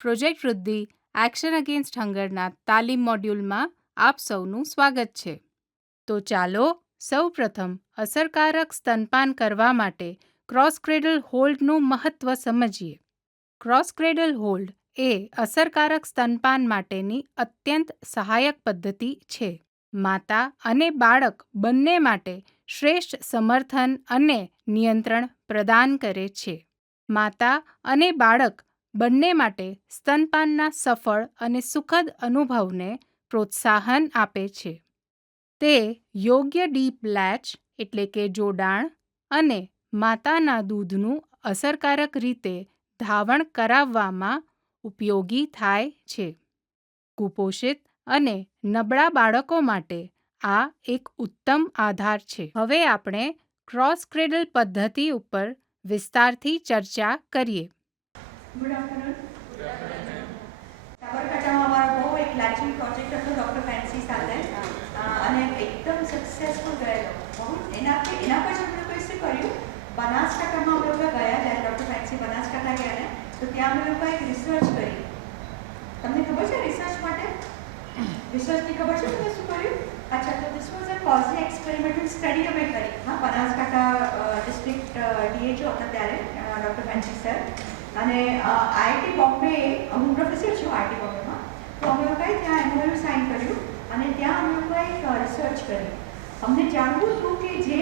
Project વૃદ્ધિ action against હંગરના તાલીમ મોડ્યુલમાં આપ સૌનું સ્વાગત છે. તો ચાલો સૌ પ્રથમ અસરકારક સ્તનપાન કરવા માટે ક્રોસ ક્રેડલ હોલ્ડનું મહત્ત્વ સમજીએ. ક્રોસ ક્રેડલ હોલ્ડ એ અસરકારક સ્તનપાન માટેની અત્યંત સહાયક પદ્ધતિ છે. માતા અને બાળક બંને માટે શ્રેષ્ઠ સમર્થન અને નિયંત્રણ પ્રદાન કરે છે. માતા અને બાળક બંને માટે સ્તનપાનના સફળ અને સુખદ અનુભવને પ્રોત્સાહન આપે છે. તે યોગ્ય ડીપ લેચ એટલે કે જોડાણ અને માતાના દૂધનું અસરકારક રીતે ધાવણ કરાવવામાં ઉપયોગી થાય છે. કુપોષિત અને નબળા બાળકો માટે આ એક ઉત્તમ આધાર છે. હવે આપણે ક્રોસ ક્રેડલ પદ્ધતિ ઉપર વિસ્તારથી ચર્ચા કરીએ. Good afternoon. સાબરકાંઠામાં અમારો બહુ એક લેચિંગ પ્રોજેક્ટ હતો ડૉક્ટર ફેન્સી સાથે અને એકદમ સક્સેસફુલ ગયેલો. એના પછી અમે લોકોએ શું કર્યું, બનાસકાંઠામાં અમે લોકો ગયા ત્યારે ડૉક્ટર ફેન્સી બનાસકાંઠા ગયા ને તો ત્યાં અમે લોકોએ એક રિસર્ચ કરી. તમને ખબર છે રિસર્ચ માટે? રિસર્ચની ખબર છે તમે શું કર્યું? અચ્છા, તો this was a cosy experimental study અમે કરી. હા, બનાસકાંઠા ડિસ્ટ્રિક્ટ ડીએચઓ હતા ત્યારે ડૉક્ટર ફેન્સી સર અને આઈઆઈટી બોમ્બે, હું પ્રોફેસર છું આઈઆઈટી બોમ્બેમાં, તો અમે લોકોએ ત્યાં એમઓયુ સાઇન કર્યું અને ત્યાં અમે લોકોએ એક રિસર્ચ કરી. અમને જાણવું હતું કે જે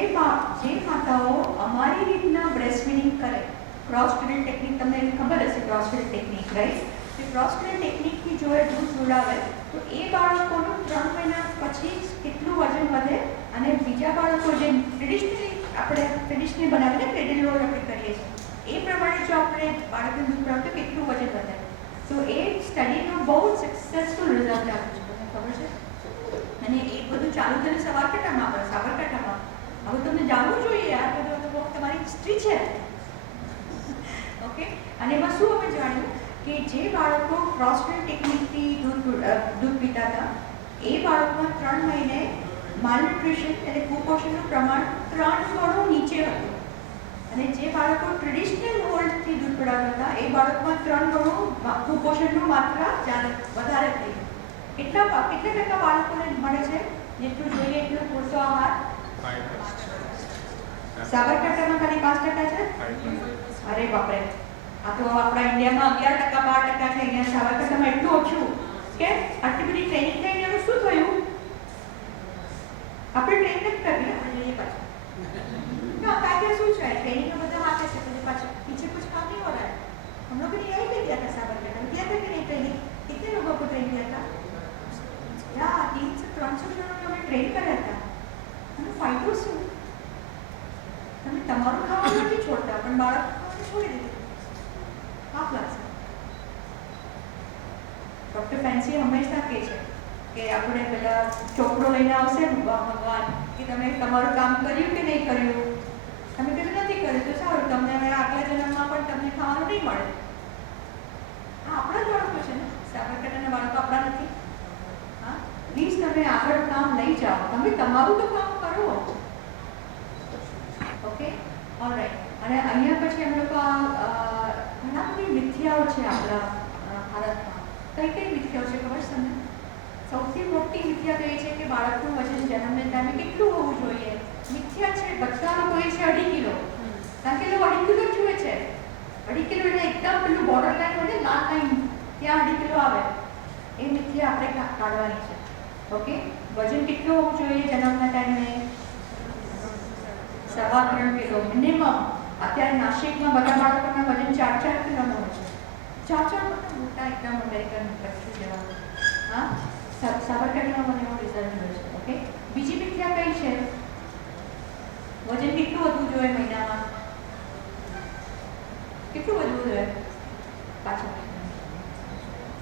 માતાઓ અમારી રીતના બ્રેસ્ટ ફીડિંગ કરે, ક્રોસ ફીડિંગ ટેકનિક તમને ખબર હશે, ક્રોસ ફીડિંગ ટેકનિક રાઈટ, તે ક્રોસ ફીડિંગ ટેકનિકથી જો એ દૂધ જોડાવે તો એ બાળકોનું 3 મહિના પછી કેટલું વજન વધે અને બીજા બાળકો જે ટ્રેડિશનલી બનાવીને ક્રેડલ રોલ આપણે કરીએ છીએ એ પ્રમાણે જો આપણે બાળકને દૂધ પડાવતો કેટલું વજન વધે. તો એ સ્ટડીનો બહુ સક્સેસફુલ રિઝલ્ટ આવ્યું છે, તમને ખબર છે. અને એ બધું ચાલુ થયું સાબરકાંઠામાં. હવે તમને જાણવું જોઈએ, આ બધું તમારી હિસ્ટ્રી છે. ઓકે, અને એમાં શું અમે જાણ્યું કે જે બાળકો ક્રોસ ફીડિંગ ટેકનિકથી દૂધ પીતા હતા એ બાળકોમાં 3 મહિને માલન્યુટ્રિશન એટલે કુપોષણનું પ્રમાણ 3 ગણું નીચે હતું અને જે બાળકો ટ્રેડિશનલ હોલ્ડથી દૂધ પડાવતા હતા એ બાળકોમાં 3 ગણું કુપોષણનું માત્રા વધારે થઈ. કેટલા ટકા બાળકોને મળે છે જેટલું જોઈએ એટલું પૂરતો આહાર? સાબરકાંઠામાં ખાલી 5% છે. અરે બાપરે, આ તો આપણા ઇન્ડિયામાં 11%, 12% છે. અહીંયા સાબરકાંઠામાં એટલું ઓછું કે આટલી બધી ટ્રેનિંગ થઈને એનું શું થયું? આપણે ટ્રેન નથી કરવી, આપણે જઈએ પાછા. ના, કાંઈ શું છે ટ્રેનિંગ બધા આપે છે પછી પાછા पीछे कुछ काम नहीं हो रहा है. हम लोग ने यही किया था साबरकांठा में, किया था कि नहीं ट्रेनिंग? कितने लोगों को ट्रेन किया था? या 300 जनों ने हमें ट्रेन કર્યા હતા. અને ફાયદો શું? તમે તમારું ખાવાનું નથી છોડતા પણ બાળક ખાવાનું છોડી દીધું. પાપ લાગશે. ડૉક્ટર ફેન્સી હંમેશા કહે છે કે આપણે પેલા ચોપડો લઈને આવશે ભગવાન કે તમે તમારું કામ કર્યું કે નહીં કર્યું. તમે કીધું નથી કર્યું તો સારું, તમને હવે આગલા જન્મમાં પણ તમને ખાવાનું નહીં મળે. આ આપણા જ બાળકો છે ને, સાબરકાંઠાના બાળકો આપણા નથી. હા, પ્લીઝ તમે આગળ કામ લઈ જાઓ, તમે તમારું તો કામ કરો. Okay, alright. અને અહીંયા પછી અમે લોકો ઘણા બધી મિથ્યાઓ છે આપણા ભારતમાં. કઈ મિથ્યાઓ છે ખબર છે તમને? સૌથી મોટી મિથ્યા તો એ છે કે બાળકનું વજન જન્મને ટાઈમે કેટલું હોવું જોઈએ. મિથ્યા છે. બધા લોકો એ છે 2.5 કિલો, કારણ કે લોકો 2.5 કિલો જુએ છે. 2.5 કિલો એટલે એકદમ પેલું બોર્ડર લાઈન હોય ને, લાલ લાઈન, ત્યાં 2.5 કિલો આવે. એ મિથ્યા આપણે કાઢવાની છે. ઓકે, વજન કેટલું હોવું જોઈએ જન્મના ટાઈમે? 3.25 કિલો મિનિમમ. અત્યારે નાસિકમાં બધા બાળકોના વજન 4-4 કિલોનું હોય છે. 4-4 મોટા એકદમ અમેરિકન કચ્છું જેવા. હા, સાબરકાંઠામાં મને એવો રિઝલ્ટ મળ્યો છે. ઓકે, બીજી મિથ્યા કઈ છે? વજન કેટલું વધવું જોઈએ મહિનામાં? કેટલું વધવું જોઈએ? પાછળ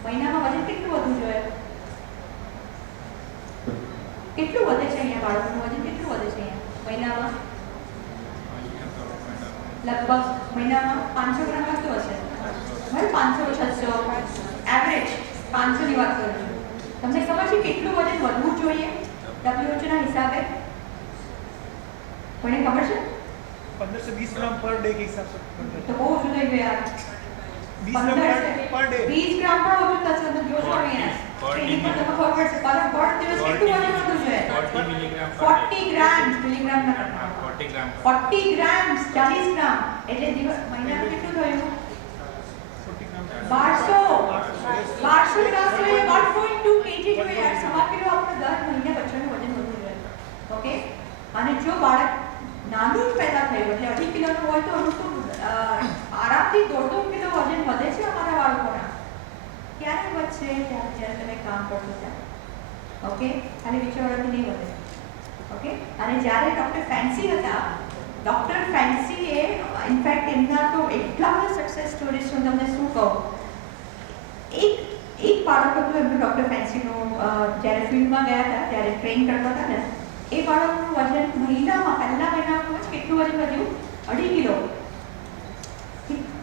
મહિનામાં વજન કેટલું વધવું જોઈએ? કેટલું વધે છે અહીંયા બાળકોનું વજન? કેટલું વધે છે અહીંયા મહિનામાં? લગભગ મહિનામાં 500 ગ્રામ વધતું હશે. 500-600 એવરેજ 500 ની વાત કરું છું. તમને ખબર છે કેટલું વજન વધવું જોઈએ WHO ના હિસાબે? કોઈને ખબર છે? 15 से 20 ग्राम पर डे के हिसाब से. तो बहुत जुदा ही यार 20 ग्राम पर डे. 20 ग्राम 40 મિલીગ્રામ 40 ગ્રામ્સ મિલીગ્રામ ના કરતા 40 ગ્રામ 40 ગ્રામ્સ 40 ગ્રામ એટલે મહિનાનું કેટલું થયું 1200 ગ્રામ જોઈએ 1.2 kg જોઈએ યાર સવા કિલો આપણે દર મહિને બચ્ચાનું વજન વધુ રહે ઓકે અને જો બાળક નાનું જ પેદા થયું એટલે 2.5 કિલોનું હોય તો આરામથી 1.5 કિલો વજન વધે છે અમારા બાળકોના ક્યારે વધશે જ્યારે તમે કામ કરશો ત્યારે ઓકે ખાલી વિચારવાથી નહીં વધે ઓકે અને જ્યારે ડૉક્ટર ફેન્સી હતા ડૉક્ટર ફેન્સીએ ઇનફેક્ટ એમના તો એટલા બધા સક્સેસ સ્ટોરીઝ હું તમને શું કહું એક બાળક હતું એમનું ડૉક્ટર ફેન્સીનું જ્યારે ફિલ્ડમાં ગયા હતા ત્યારે ટ્રેન કરતા હતા ને એ બાળકનું વજન પહેલા મહિનામાં કેટલું વજન વધ્યું 2.5 કિલો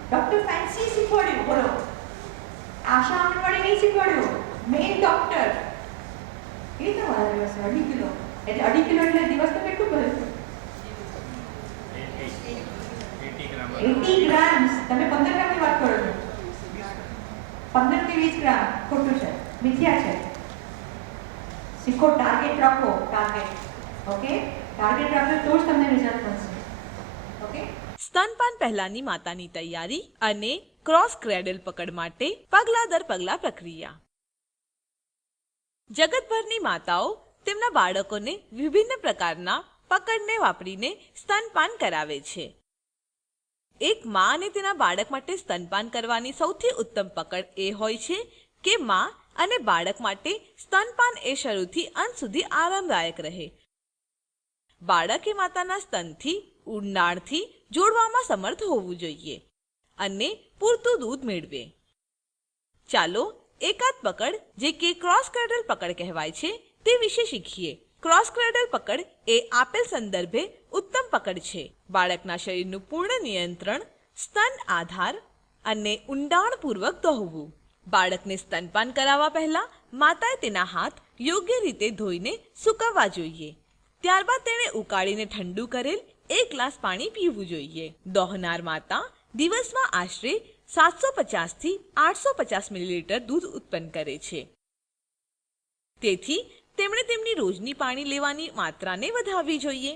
ડૉક્ટર ફેન્સી શીખવાડ્યું બોલો આશા આંગણવાડી નહીં શીખવાડ્યું મેઇન ડૉક્ટર એ તો વધારે હશે 2.5 કિલો એટલે 2.5 કિલો એટલે દિવસ તો કેટલું ભર્યું 80 ગ્રામ્સ તમે 15 ગ્રામની વાત કરો છો 15 થી 20 ગ્રામ ખોટું છે મિથ્યા છે શીખો ટાર્ગેટ રાખો ટાર્ગેટ ઓકે ટાર્ગેટ રાખો તો જ તમને રિઝલ્ટ મળશે ઓકે સ્તનપાન પહેલાની માતાની તૈયારી અને ક્રોસ ક્રેડલ પકડ માટે પગલા દર પગલા પ્રક્રિયા જગતભરની માતાઓ તેમના બાળકોને વિભિન્ન પ્રકારના પકડને વાપરીને સ્તનપાન કરાવે છે એક માં અને તેના બાળક માટે સ્તનપાન કરવાની સૌથી ઉત્તમ પકડ એ હોય છે કે માં અને બાળક માટે સ્તનપાન એ શરૂથી અંત સુધી આરામદાયક રહે બાળકે માતાના સ્તનથી ઊંડાણથી જોડવામાં સમર્થ હોવું જોઈએ અને પૂરતું દૂધ મેળવે ચાલો એકાદ પકડ જે કે ક્રોસ ક્રેડલ પકડ કહેવાય છે તે વિશે શીખીએ ક્રોસ ક્રેડલ પકડ એ આપેલ સંદર્ભે ઉત્તમ પકડ છે બાળકના શરીરનું પૂર્ણ નિયંત્રણ સ્તન આધાર અને ઊંડાણપૂર્વક દોહવું બાળકને સ્તનપાન કરાવવા પહેલા માતાએ તેના હાથ યોગ્ય રીતે ધોઈને સૂકવવા જોઈએ ત્યારબાદ તેણે ઉકાળીને ઠંડુ કરેલ 1 ગ્લાસ પાણી પીવું જોઈએ દોહનાર માતા દિવસમાં આશરે 750 થી 850 મિલીલીટર દૂધ ઉત્પન્ન કરે છે તેથી તેમણે તેમની રોજની પાણી લેવાની માત્રાને વધારવી જોઈએ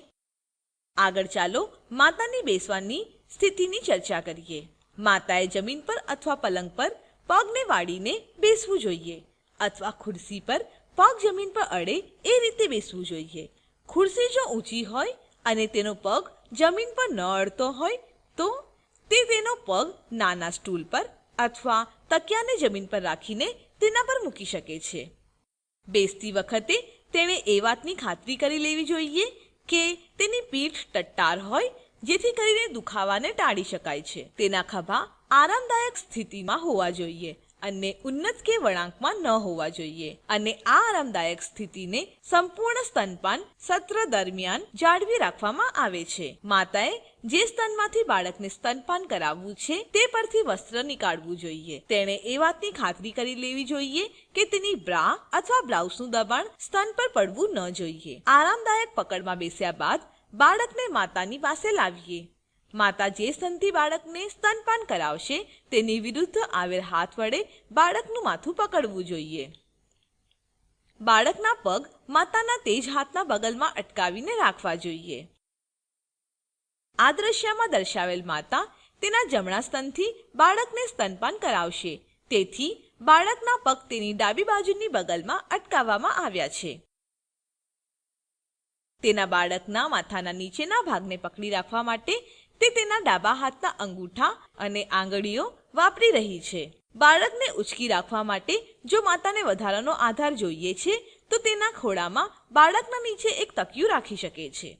આગળ ચાલો માતાની બેસવાની સ્થિતિની ચર્ચા કરીએ માતાએ જમીન પર અથવા પલંગ પર પગને વાળીને બેસવું જોઈએ અથવા ખુરશી પર પગ જમીન પર અડે એ રીતે બેસવું જોઈએ ખુરશી જો ઊંચી હોય અને તેનો પગ જમીન પર ન અડતો હોય તો તે તેનો પગ નાના સ્ટૂલ પર અથવા તકિયાને જમીન પર રાખીને તેના પર મૂકી શકે છે બેસતી વખતે તેણે એ વાતની ખાતરી કરી લેવી જોઈએ કે તેની પીઠ ટટ્ટાર હોય જેથી કરીને દુખાવાને ટાળી શકાય છે તેના ખભા આરામદાયક સ્થિતિમાં હોવા જોઈએ અને ઉન્નત કે વળાંકમાં ન હોવા જોઈએ અને આ આરામદાયક સ્થિતિને સંપૂર્ણ સ્તનપાન સત્ર દરમિયાન જાળવી રાખવામાં આવે છે માતાએ જે સ્તનમાંથી બાળકને સ્તનપાન કરાવવું છે તે પરથી વસ્ત્ર નીકાળવું જોઈએ તેણે એ વાતની ખાતરી કરી લેવી જોઈએ કે તેની બ્રા અથવા બ્લાઉઝનું દબાણ સ્તન પર પડવું ન જોઈએ આરામદાયક પકડમાં બેસ્યા બાદ બાળકને માતાની પાસે લાવીએ માતા જે સ્તનથી બાળકને સ્તનપાન કરાવશે તેની વિરુદ્ધ આવેલ હાથ વડે બાળકનું માથું પકડવું જોઈએ બાળકના પગ માતાના તે જ હાથના બગલમાં અટકાવીને રાખવા જોઈએ આ દ્રશ્યમાં દર્શાવેલ માતા તેના જમણા સ્તનથી બાળકને સ્તનપાન કરાવશે તેથી બાળકના પગ તેની ડાબી બાજુની બગલમાં અટકાવવામાં આવ્યા છે તેના બાળકના માથાના નીચેના ભાગને પકડી રાખવા માટે તે તેના ડાબા હાથના અંગૂઠા અને આંગળીઓ વાપરી રહી છે બાળકને ઉચકી રાખવા માટે જો માતાને વધારાનો આધાર જોઈએ છે તો તેના ખોળામાં બાળકના નીચે એક તકિયું રાખી શકે છે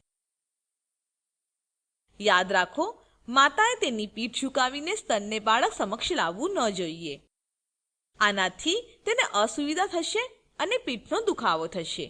યાદ રાખો માતાએ તેની પીઠ ઝુકાવીને સ્તનને બાળક સમક્ષ લાવવું ન જોઈએ આનાથી તેને અસુવિધા થશે અને પીઠનો દુખાવો થશે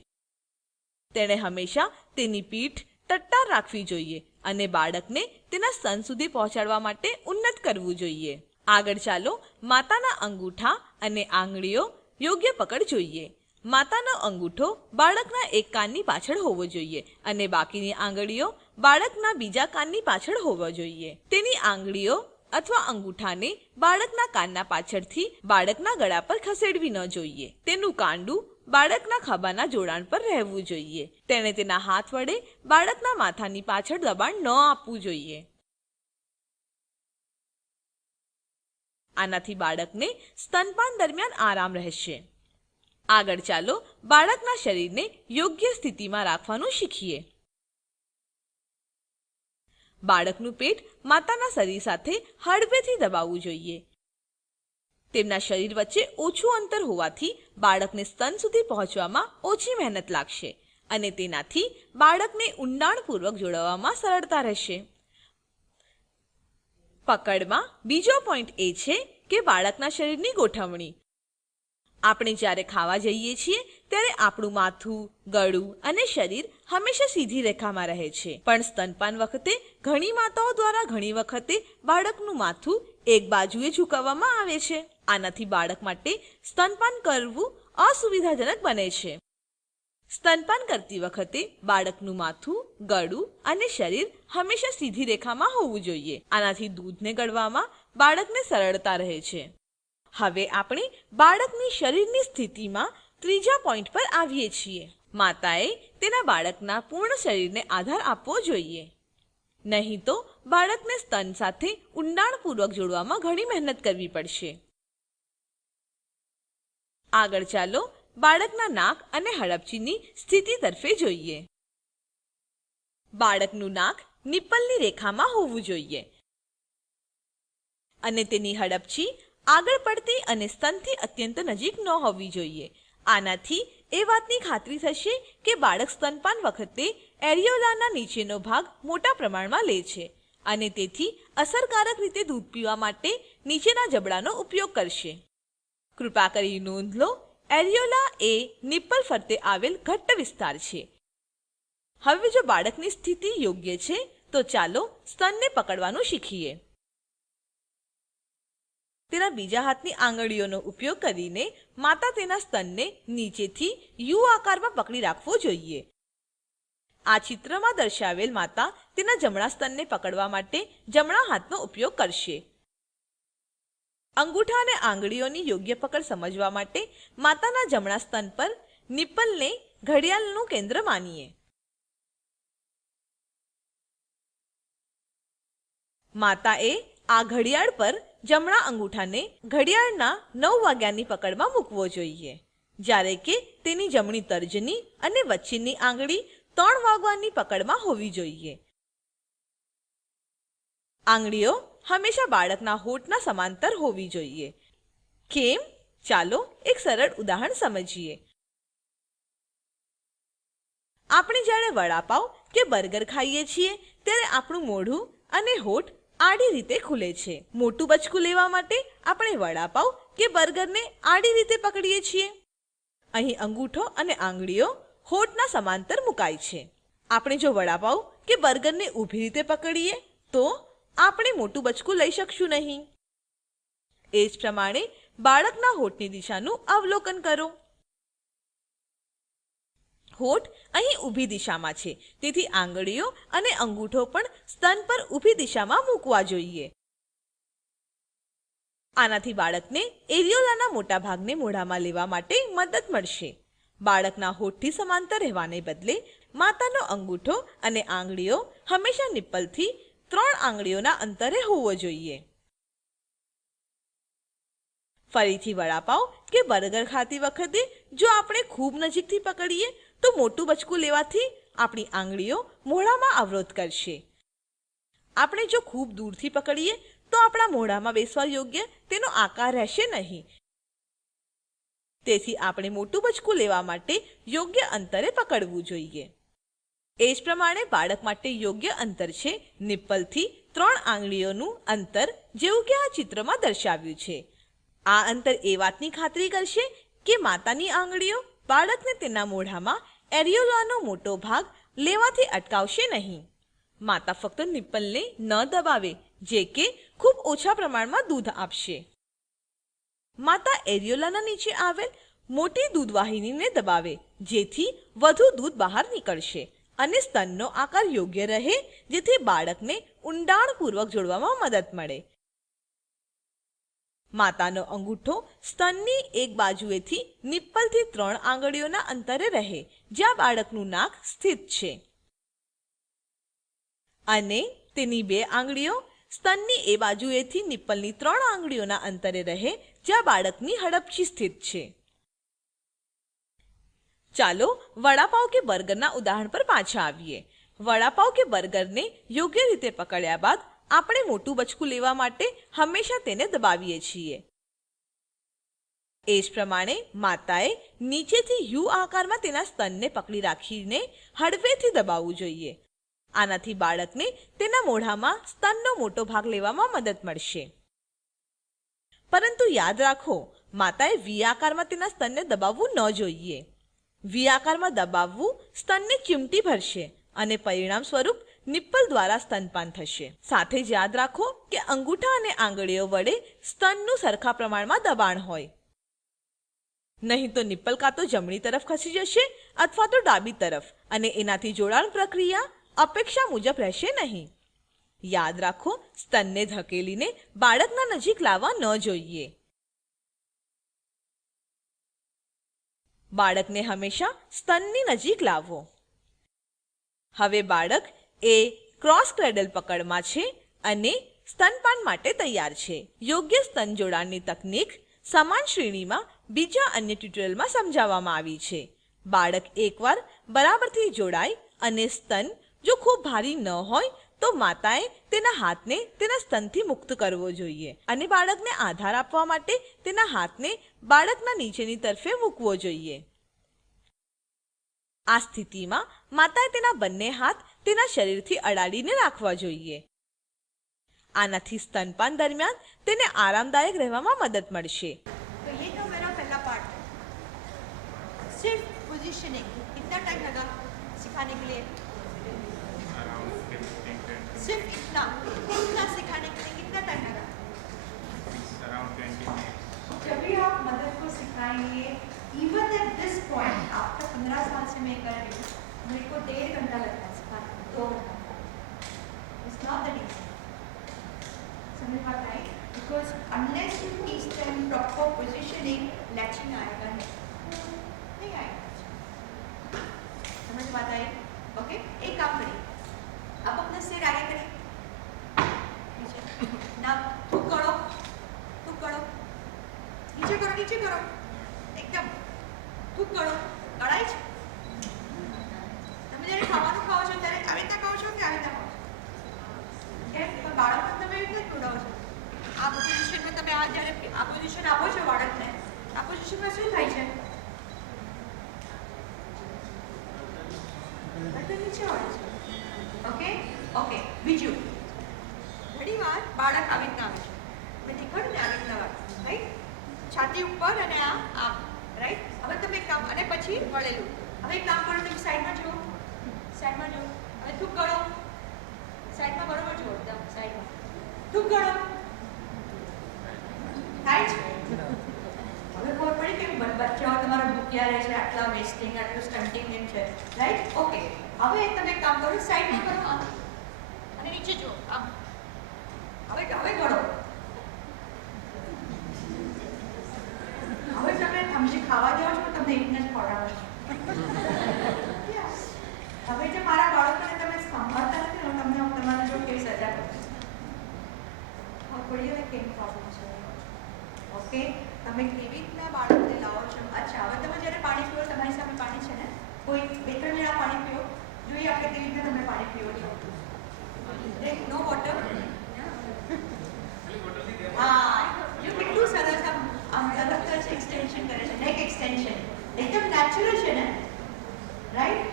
તેણે હંમેશા તેની પીઠ ટટ્ટાર રાખવી જોઈએ અને બાળકને તેના સ્તન સુધી પહોંચાડવા માટે ઉન્નત કરવું જોઈએ આગળ ચાલો માતાના અંગૂઠા અને આંગળીઓ યોગ્ય પકડ જોઈએ માતાનો અંગૂઠો બાળકના એક કાનની પાછળ હોવો જોઈએ અને બાકીની આંગળીઓ બાળકના બીજા કાનની પાછળ હોવો જોઈએ તેની આંગળીઓ અથવા અંગૂઠાને બાળકના કાનના પાછળથી બાળકના ગળા પર ખસેડવી ન જોઈએ તેનું કાંડું બાળકના ખભાના જોડાણ પર રહેવું જોઈએ. તેણે તેના હાથ વડે બાળકના માથાની પાછળ દબાણ ન આપવું જોઈએ. આનાથી બાળકને સ્તનપાન દરમિયાન આરામ રહેશે. આગળ ચાલો બાળકના શરીરને યોગ્ય સ્થિતિમાં રાખવાનું શીખીએ. બાળકનું પેટ માતાના શરીર સાથે હળવેથી દબાવવું જોઈએ. તેમના શરીર વચ્ચે ઓછું અંતર હોવાથી બાળકને સ્તન સુધી પહોંચવામાં ઓછી મહેનત લાગશે અને તેનાથી બાળકને ઊંડાણપૂર્વક જોડવામાં સરળતા રહેશે. પકડમાં બીજો પોઈન્ટ એ છે કે બાળકના શરીરની ગોઠવણી. આપણે જ્યારે ખાવા જઈએ છીએ ત્યારે આપણું માથું, ગળું અને શરીર હંમેશા સીધી રેખામાં રહે છે. પણ સ્તનપાન વખતે ઘણી માતાઓ દ્વારા ઘણી વખતે બાળકનું માથું એક બાજુએ ઝુકાવવામાં આવે છે. આનાથી બાળક માટે સ્તનપાન કરવું અસુવિધાજનક બને છે. સ્તનપાન કરતી વખતે બાળકનું માથું, ગળું અને શરીર હંમેશા સીધી રેખામાં હોવું જોઈએ. આનાથી દૂધને ગળવામાં બાળકને સરળતા રહે છે. હવે આપણે બાળકની શરીરની સ્થિતિમાં ત્રીજા પોઈન્ટ પર આવીએ છીએ. માતાએ તેના બાળકના પૂર્ણ શરીરને આધાર આપવો જોઈએ. નહીં તો બાળકને સ્તન સાથે ઊંડાણપૂર્વક જોડવામાં ઘણી મહેનત કરવી પડશે. આગળ ચાલો બાળકના નાક અને હડપચીની સ્થિતિ તરફે જોઈએ. બાળકનું નાક નિપ્પલની રેખામાં હોવું જોઈએ અને તેની હડપચી આગળ પડતી અને સ્તનથી અત્યંત નજીક ન હોવી જોઈએ. આનાથી એ વાતની ખાતરી થશે કે બાળક સ્તનપાન વખતે એરિયોલાના નીચેનો ભાગ મોટા પ્રમાણમાં લે છે અને તેથી અસરકારક રીતે દૂધ પીવા માટે નીચેના જબડાનો ઉપયોગ કરશે. કૃપા કરી નોંધ લો, એરિયોલા એ નિપ્પલ ફરતે આવેલ ઘટ્ટ વિસ્તાર છે. હવે જો બાળકની સ્થિતિ યોગ્ય છે તો ચાલો સ્તનને પકડવાનું શીખીએ. તેના બીજા હાથની આંગળીઓનો ઉપયોગ કરીને માતા તેના સ્તનને નીચેથી યુ આકારમાં પકડી રાખવો જોઈએ. આ ચિત્રમાં દર્શાવેલ માતા તેના જમણા સ્તનને પકડવા માટે જમણા હાથનો ઉપયોગ કરશે. અંગૂઠા અને આંગળીઓની યોગ્ય પકડ સમજવા માટે માતાના જમણા સ્તન પર નિપ્પલને ઘડિયાળનું કેન્દ્ર માનીએ. માતાએ આ ઘડિયાળ પર જમણા અંગૂઠાને ઘડિયાળના 9 વાગ્યાની પકડમાં મૂકવો જોઈએ, જ્યારે કે તેની જમણી તર્જની અને વચ્ચેની આંગળી 3 વાગ્યાની પકડમાં હોવી જોઈએ. આંગળીઓ હંમેશા બાળકના હોઠના સમાંતર હોવી જોઈએ. કેમ? ચાલો એક સરળ ઉદાહરણ સમજીએ. આપણે જ્યારે વડાપાવ કે બર્ગર ખાઈએ છીએ ત્યારે આપણું મોઢું અને હોઠ આડી રીતે ખુલે છે. મોટું બચકું લેવા માટે આપણે વડાપાવ કે બર્ગરને આડી રીતે પકડીએ છીએ. અહીં અંગૂઠો અને આંગળીઓ હોઠના સમાંતર મુકાય છે. આપણે જો વડાપાવ કે બર્ગરને ઊભી રીતે પકડીએ તો આપણે મોટું બચકું લઈ શકશું નહીં. એ જ પ્રમાણે બાળકના હોઠની દિશાનું અવલોકન કરો. હોઠ અહીં ઊભી દિશામાં છે, તેથી આંગળીઓ અને અંગૂઠો પણ સ્તન પર ઊભી દિશામાં મૂકવા જોઈએ. આનાથી બાળકને એરિયોલાના મોટા ભાગને મોઢામાં લેવા માટે મદદ મળશે. બાળકના હોઠથી સમાંતર રહેવાને બદલે માતાનો અંગૂઠો અને આંગળીઓ હંમેશા નિપ્પલથી 3 આંગળીઓના અંતરે હોવો જોઈએ. ફરીથી વડાપાવ કે બર્ગર ખાતી વખતે જો આપણે ખૂબ નજીકથી પકડીએ તો મોટું બચકું લેવાથી આપણી આંગળીઓ મોઢામાં અવરોધ કરશે. આપણે જો ખૂબ દૂરથી પકડીએ તો આપણા મોઢામાં બેસવા યોગ્ય તેનો આકાર રહેશે નહીં. તેથી આપણે મોટું બચકું લેવા માટે યોગ્ય અંતરે પકડવું જોઈએ. એ જ પ્રમાણે બાળક માટે યોગ્ય અંતર છે નિપ્પલથી 3 આંગળીઓનું અંતર, જેવું કે આ ચિત્રમાં દર્શાવ્યું છે. આ અંતર એ વાતની ખાતરી કરશે કે માતાની આંગળીઓ બાળકને તેના મોઢામાં એરિયોલાનો મોટો ભાગ લેવાથી અટકાવશે નહીં. માતા ફક્ત નિપ્પલને ન દબાવે, જે કે ખૂબ ઓછા પ્રમાણમાં દૂધ આપશે. માતા એરિયોલાના નીચે આવેલ મોટી દૂધવાહિનીને દબાવે, જેથી વધુ દૂધ બહાર નીકળશે અને સ્તનનો આકાર યોગ્ય રહે, જેથી બાળકને ઊંડાણપૂર્વક જોડવામાં મદદ મળે. માતાનો અંગૂઠો સ્તનની એક બાજુએથી નિપ્પલથી 3 આંગળીઓના અંતરે રહે જ્યાં બાળકનું નાક સ્થિત છે, અને તેની 2 આંગળીઓ સ્તનની એ બાજુએથી નિપ્પલની 3 આંગળીઓના અંતરે રહે જ્યાં બાળકની હડપચી સ્થિત છે. ચાલો વડાપાવ કે બર્ગરના ઉદાહરણ પર પાછા આવીએ. વડાપાવ કે બર્ગરને યોગ્ય રીતે પકડ્યા બાદ આપણે મોટું બચકું લેવા માટે હંમેશા તેને દબાવીએ છીએ. એ જ પ્રમાણે માતાએ નીચેથી યુ આકારમાં તેના સ્તનને પકડી રાખીને હળવેથી દબાવવું જોઈએ. આનાથી બાળકને તેના મોઢામાં સ્તનનો મોટો ભાગ લેવામાં મદદ મળશે. પરંતુ યાદ રાખો, માતાએ વી આકારમાં તેના સ્તનને દબાવવું ન જોઈએ. વી આકારમાં દબાવવું સ્તનને ચીમટી ભરશે અને પરિણામ સ્વરૂપ નિપ્પલ દ્વારા સ્તનપાન થશે. સાથે જ યાદ રાખો કે અંગૂઠા અને આંગળીઓ વડે સ્તનનું સરખા પ્રમાણમાં દબાણ હોય. નહીં તો નિપ્પલ કાં તો જમણી તરફ ખસી જશે અથવા તો ડાબી તરફ, અને એનાથી જોડાણ પ્રક્રિયા અપેક્ષા મુજબ રહેશે નહીં. યાદ રાખો, સ્તનને ધકેલીને બાળકના નજીક લાવવા ન જોઈએ. બાળકને હંમેશા સ્તનની નજીક લાવવો. હવે બાળક એ ક્રોસ ક્રેડલ પકડમાં છે અને સ્તનપાન માટે તૈયાર છે. યોગ્ય સ્તન જોડાણની તકનીક સમાન શ્રેણીમાં બીજા અન્ય ટ્યુટોરિયલમાં સમજાવવામાં આવી છે. બાળક એકવાર બરાબરથી જોડાય અને સ્તન જો ખૂબ ભારી ન હોય તો માતાએ તેના હાથને તેના સ્તનથી મુક્ત કરવો જોઈએ અને બાળકને આધાર આપવા માટે તેના હાથને બાળકના નીચેની તરફે મૂકવો જોઈએ. આ સ્થિતિમાં માતાએ તેના બંને હાથ તેના શરીરથી અડાડીને રાખવા જોઈએ. આનાથી સ્તનપાન દરમિયાન તેને આરામદાયક રહેવામાં મદદ મળશે. तो ये तो मेरा पहला पार्ट है. सिर्फ पोजीशनिंग. कितना टाइम लगा सिखाने के लिए? सिर्फ इतना सिखाने के लिए कितना टाइम लगा? around 20 minutes. जब भी आप मदद को सिखाएंगे, even at this point, after 15 साल से मैं कर रही हूँ, मेरे को 1.5 घंटा लगता है सिखाने में, 2 घंटा. It's not that easy. समझ बात आई? Because unless you teach them proper positioning, latching आएगा नहीं आएगा. समझ बात आई? ओके, एक काम करिए. आप अपना सिर आगे करिए. ना थूक करो. नीचे करो. एकदम थूक करो. कढ़ाई છે? તમે જ્યારે ખાવાનું ખાઓ છો ત્યારે આવી રીતના ખાઓ છો કે આવી રીતના ખાઓ છો? કેમ? પણ બાળકને તમે એવી રીતે ખવડાવો છો. આ પોઝિશનમાં તમે આ જ્યારે આ પોઝિશન આપો છો બાળકને, આ પોઝિશનમાં શું થાય છે? બધું નીચે વળે છે. ઓકે. બીજું ઘણી વાર બાળક આવી રીતના આવે છે. મેં દેખાડું ને આવી રીતના આવે, રાઈટ? છાતી ઉપર અને આમ, રાઈટ? હવે તમે એક કામ, અને પછી વળેલું. હવે એક કામ કરો, તમે સાઈડમાં જુઓ. હવે થૂક કરો. સાઈડમાં બરોબર જુઓ, એકદમ સાઈડમાં થૂક કરો. થાય છે? હવે ખબર પડી કે બચ્ચાઓ તમારા ભૂખ્યા રહે છે, આટલા વેસ્ટિંગ, આટલું સ્ટન્ટિંગ એમ છે, રાઈટ? ઓકે. હવે તમે એક કામ કરો, સાઈડમાં કરો આમ અને નીચે જુઓ આમ. હવે ગળો. હવે તમે ખાવા જાઓ છો, તમને એકને જ ખવડાવો છો. હવે જે મારા બાળકોને તમે સંભાળતા નથી, હું તમને તમારા જો કેવી સજા કરું. પડી હવે કેમ પ્રોબ્લેમ છે? ઓકે, તમે કેવી રીતના બાળકને લાવો છો? અચ્છા, હવે તમે જ્યારે પાણી પીવો, તમારી સામે પાણી છે ને, કોઈ 2-3 વેળા પાણી પીવો, જોઈએ આપણે કેવી રીતના તમે પાણી પીવો છો. No water. હા, જો કેટલું સરસ આમ તરત જ એક્સટેન્શન કરે છે, નેક એક્સટેન્શન એકદમ નેચરલ છે ને, રાઈટ?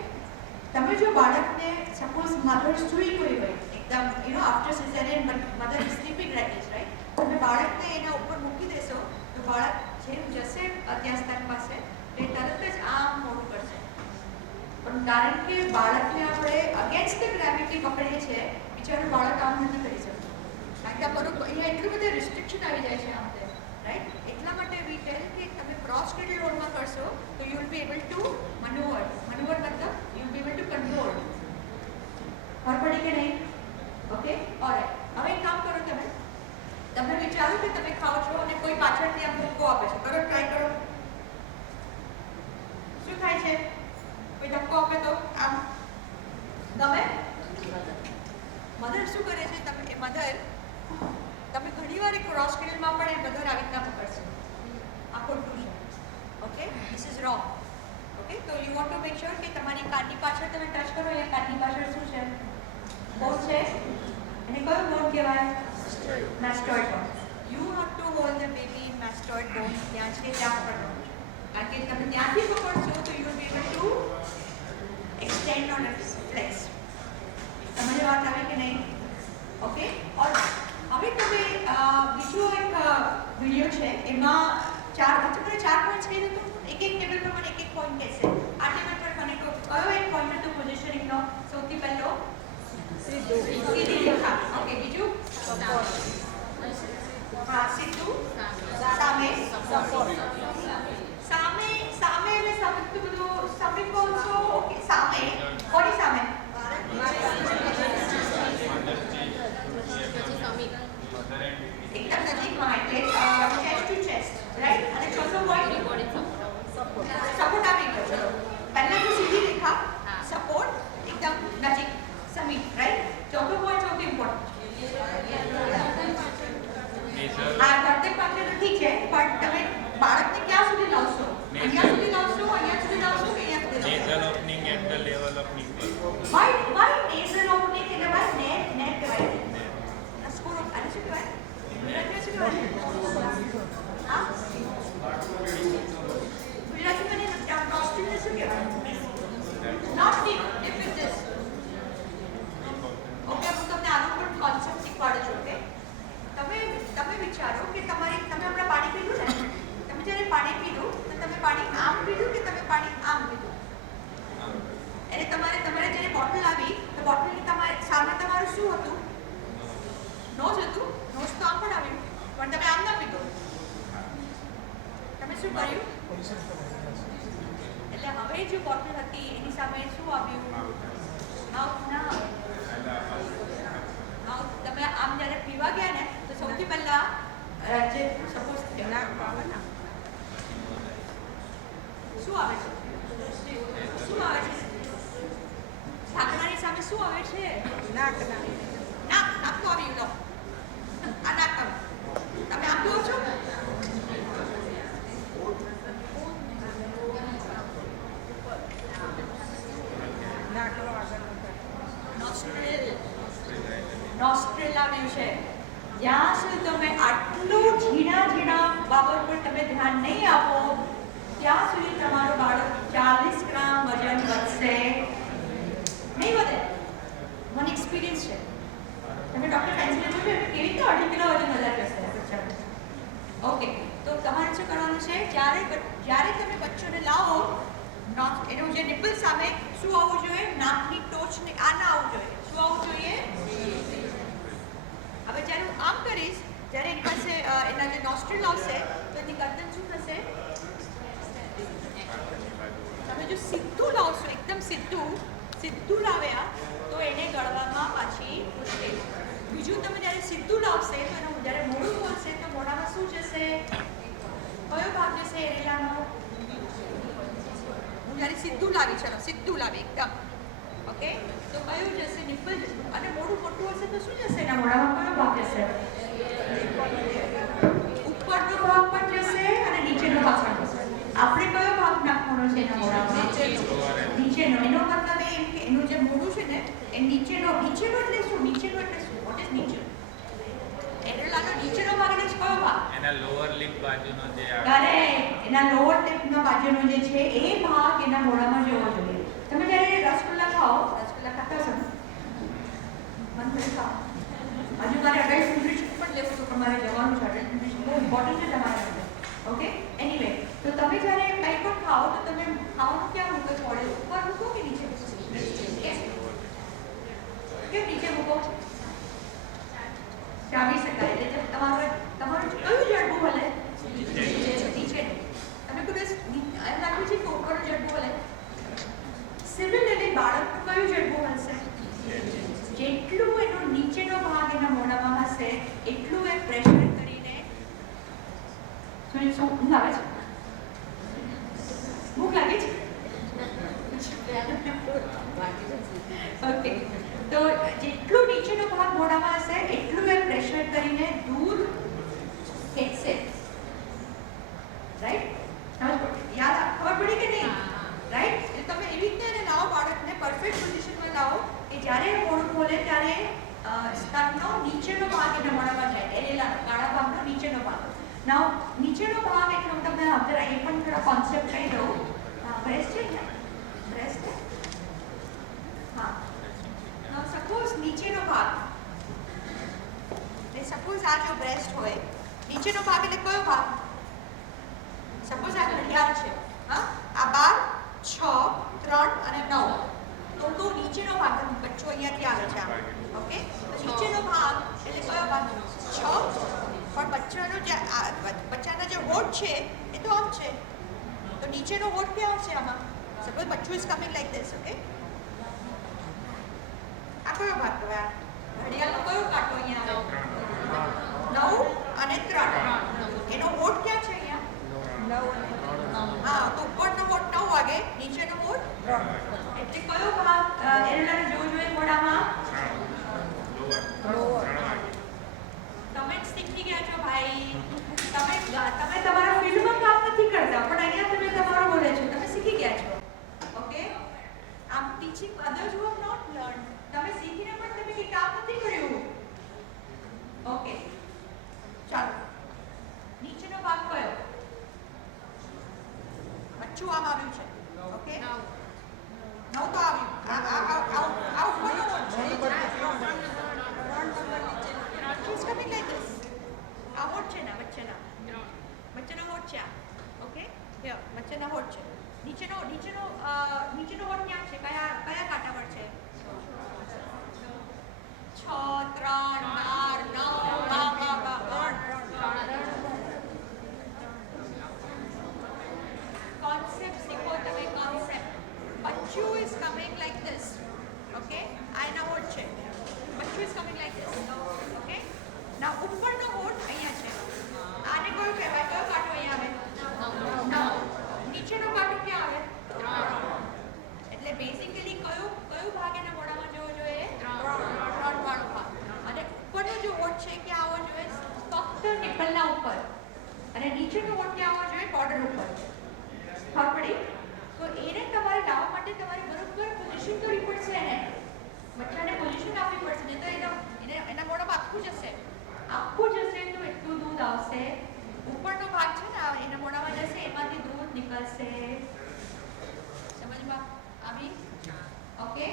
તમે જો બાળકને સપોઝ મધર સૂઈ ગઈ હોય એકદમ, after caesarean mother is sleeping like this, right? તમે બાળકને એના ઉપર મૂકી દેશો તો બાળક જેમ જશે ત્યાં સ્તન પાસે, એ તરત જ આમ મોડું કરશે. પણ કારણ કે બાળકને આપણે અગેન્સ્ટ ધ ગ્રેવિટી પકડીએ છીએ, બિચારું બાળક આમ નથી કરી શકતું. કારણ કે બરોબર અહીંયા એટલું બધું રિસ્ટ્રિક્શન આવી જાય છે આમ તેમ, રાઈટ? એટલા માટે વી ટેલ કે તમે ક્રોસ ક્રેડલ રોલમાં કરશો તો you will be able to manoeuvre મતલબ you will be able to control. ખબર પડી કે નહીં? Okay, alright. હવે એક કામ કરો, તમે વિચારો કે તમે ખાઓ છો અને કોઈ mastoid bone. You have to hold the baby in mastoid bone. ત્યાં છે ત્યાં પકડવાનું છે. કારણ કે તમે ત્યાંથી પકડશો તો you will be able to extend on a flex. સમજ વાત આવે કે નહીં? ઓકે. ઓલરાઈટ. હવે તમે બીજો એક વિડિયો છે એમાં ચાર પોઈન્ટ કહી દો. એક ટેબલ પર મને એક પોઈન્ટ કહેશે. આ ટેબલ પર મને કયો એક પોઈન્ટ હતો પોઝિશનિંગનો? સૌથી પહેલો સીધી રેખા. ઓકે. બીજું હા સીધું. સામે સામે એટલે સબતું બધું સબિત કહો છો. ઓકે. સામે કોની સામે? એકદમ નજીકમાં એટલે ચેસ્ટ ટુ ચેસ્ટ રાઈટ. અને ચોથો પોઈન્ટ સપોર્ટ આપી ગયો. ચલો પહેલા તો સીધી રેખા સપોર્ટ એકદમ નજીક સમીપ રાઈટ. ચોથો પોઈન્ટ સૌથી ઇમ્પોર્ટન્ટ. હા ધરતી પાસે તો ઠીક છે પણ તમે બાળકને ક્યાં સુધી લાવશો? અહીંયા સુધી લાવશો, અહીંયા સુધી લાવશો કે અહીંયા સુધી લાવશો? Nasal opening at the level of nipple. Why nasal opening એટલે ભાઈ નેટ કહેવાય. આ સ્કોર આને શું કહેવાય? ગુજરાતીમાં શું કહેવાય? હા ગુજરાતીમાં nostril શું કહેવાય? Not deep. Deep is this. Okay. હું તમને આનો પણ કોન્સેપ્ટ શીખવાડું છું. ઓકે. તમે વિચારો કે તમે હમણાં પાણી પીધું ને. તમે જ્યારે પાણી પીધું તો તમે પાણી આમ પીધું કે તમે પાણી આમ પીધું? એટલે તમારે જ્યારે બોટલ આવી તો બોટલની સામે તમારું શું હતું? નોઝ હતું. નોઝ તો આમ પણ આવ્યું પણ તમે આમ ના પીધું. તમે શું કર્યું? એટલે હવે જે બોટલ હતી એની સામે શું આવ્યું? માઉથ ના માઉથ. તમે આમ જ્યારે પીવા ગયા ને તો સૌથી પહેલા જે સપોઝ શું આવે છે? શું આવે છે? ઢાંકણાની સામે શું આવે છે? નાક તો આવ્યું. લો આ નાક તમે આમ કહો છો. નોસ્ટ્રિલ આવ્યું છે. જ્યાં સુધી તમે આટલું ઝીણા બાબત પર તમે ધ્યાન નહીં આપો ત્યાં સુધી તમારું બાળક 40 ગ્રામ વજન વધશે નહીં. વધે. મને એક્સપિરિયન્સ છે. તમે ડૉક્ટર ફેન્સીને જોયું કેવી રીતે 2.5 કિલો વજન વધારે જશે બચ્ચાને. ઓકે. તો તમારે શું કરવાનું છે? જ્યારે તમે બચ્ચોને લાવો એનું જે નિપલ સામે શું આવવું જોઈએ? નાકની ટોચને આ ના આવવું જોઈએ. શું આવવું જોઈએ? હવે જ્યારે હું આમ કરીશ જ્યારે એની પાસે એના જે નોસ્ટ્રિલ આવશે તો એની ગરદન શું થશે? તમે જો સીધું લાવશો એકદમ સીધું લાવ્યા તો એને ગળવામાં પાછી મુશ્કેલી. બીજું તમે જ્યારે સીધું લાવશે તો એનું જ્યારે મોઢું ખોલશે તો મોઢામાં શું જશે? કયો ભાગ જશે એરેલાનો? હું જ્યારે સીધું લાવી એકદમ. ઓકે. તો કયું જશે? નિપલ જશે. અને મોઢું મોટું હશે તો શું જશે? એના મોઢામાં કયો ભાગ જશે? ઉપરનો ભાગ પણ જશે અને નીચેનો ભાગ પણ જશે. આપણે કયો ભાગ નાખવાનો છે એના મોઢામાં? નીચેનો. એનો મતલબ એમ કે એનું જે મોઢું છે ને એ નીચેનો એટલે શું? વોટ ઇઝ નીચે? એરેલાનો નીચેનો ભાગ એટલે કયો ભાગ? એના લોઅર લિપ બાજુનો જે કરેક્ટ. એના લોઅર લિપના બાજુનો જે છે એ ભાગ એના મોઢામાં જવો જોઈએ. તમે જ્યારે રસગુલ્લા ખાતા છો મન કરે ખાઓ. હજુ મારે અડલ્ટ ન્યુટ્રિશન પણ લેવું તો તમારે જવાનું છે. અડલ્ટ ન્યુટ્રિશન બહુ ઇમ્પોર્ટન્ટ છે તમારા માટે. ઓકે. એનીવે તો તમે જ્યારે કંઈ પણ ખાઓ તો તમે ખાવાનું ક્યાં મૂકો? થોડે ઉપર મૂકો કે નીચે? કેમ નીચે મૂકો? ચાવી શકાય. એટલે તમારું કયું જડબું હલે? નીચેનું. તમે કોઈ એમ લાગ્યું છે કે ઉપરનું જડબું હલે? સિમિલરલી બાળકનું કયું જડબું હલશે? જેટલું એનો નીચેનો ભાગ એના મોઢામાં હશે એટલું એ પ્રેશર કરીને ઊંઘ આવે છે? ભૂખ લાગે છે? ઓકે. તો જેટલું નીચેનો ભાગ મોઢામાં હશે એટલું એ પ્રેશર કરીને દૂધ ખેંચશે. રાઈટ? ખબર પડી કે નહીં? રાઈટ? એટલે તમે એવી રીતે એને લાવો બાળકને પરફેક્ટ પોઝિશનમાં લાવો કે જ્યારે મોઢું ખોલે ત્યારે સ્તનનો નીચેનો ભાગ એના મોઢામાં જાય. નાઉ નીચેનો ભાગ એટલે હું તમને જરા એ પણ થોડા કોન્સેપ્ટ કહી દઉં. બ્રેસ્ટ છે ને, બ્રેસ્ટ હા. નાઉ સપોઝ નીચેનો ભાગ એટલે સપોઝ આ જો બ્રેસ્ટ હોય, નીચેનો ભાગ એટલે કયો ભાગ? સપોઝ આ ઘડિયાળ છે, હા, આ 12, 6, 3 અને 9 તો નીચેનો ભાગ બચ્ચો અહીંયાથી આવે છે આમ. ઓકે, તો નીચેનો ભાગ એટલે કયો ભાગ? 6. પણ બચ્ચાનો જે હોઠ છે એ તો આમ છે, તો નીચેનો હોઠ ક્યાં આવશે આમાં? સપોઝ બચ્ચું is coming like this. Okay, આ કયો ભાગ કહેવાય? ઘડિયાળનો કયો કાંટો અહીંયા આવે? 9 અને 3. એનો હોઠ ક્યાં છે અહીંયા? 9. હા, તો ઉપરનો હોઠ 9 વાગે, નીચેનો હોઠ 3. એટલે કયો ભાગ એરડાને જોવું જોઈએ મોઢામાં? તમે શીખી ગયા છો ભાઈ. તમે તમારા ફિલ્ડમાં કામ નથી કરતા, પણ અહીંયા તમે તમારો બોલે છો, તમે શીખી ગયા છો. ઓકે, આમ teaching others who have not learn, તમે શીખીને પણ તમે કંઈ કામ નથી કર્યું. ઓકે, ચાલો નીચેનો ભાગ કયો? બચ્ચું આમ આવ્યું છે. ઓકે, 9 તો આવ્યું. આ ઉપરનો હોઠ છે. She's coming like this. આ હોઠ છે ને વચ્ચેનો હોઠ છે આ. ઓકે, હિયર વચ્ચેનો હોઠ છે. નીચેનો હોઠ ક્યાં છે? કયા કાંટા પર છે? 6, 3, 4, 9. કોન્સેપ્ટ શીખો તમે, કોન્સેપ્ટ. બચ્ચું is coming like this. Okay, આ એના હોઠ છે. બચ્ચું is coming like this. Okay, ના ઉપરનો હોઠ અહીંયા છે. આને કયો કહેવાય? કયો કાંટો અહીંયા આવે? 9. નીચેનો કાંટો ક્યાં આવે? 3. એટલે બેઝિકલી કયો ભાગ એના મોઢામાં જવો જોઈએ? 3 વાળો ભાગ. અને ઉપરનો જે હોઠ છે ક્યાં આવવો જોઈએ? ફક્ત નિપલના ઉપર. અને નીચેનો હોઠ ક્યાં આવવો જોઈએ? બોર્ડર ઉપર. ખબર પડી? તો એને તમારે લાવવા માટે તમારે બરોબર પોઝિશન કરવી પડશે. એને બચ્ચાને પોઝિશન આપવી પડશે, નહીં તો એના મોઢામાં આખું જશે તો એટલું દૂધ આવશે. ઉપરનો ભાગ છે ને એના મોઢામાં જશે, એમાંથી દૂધ નીકળશે. સમજમાં આવી? ઓકે,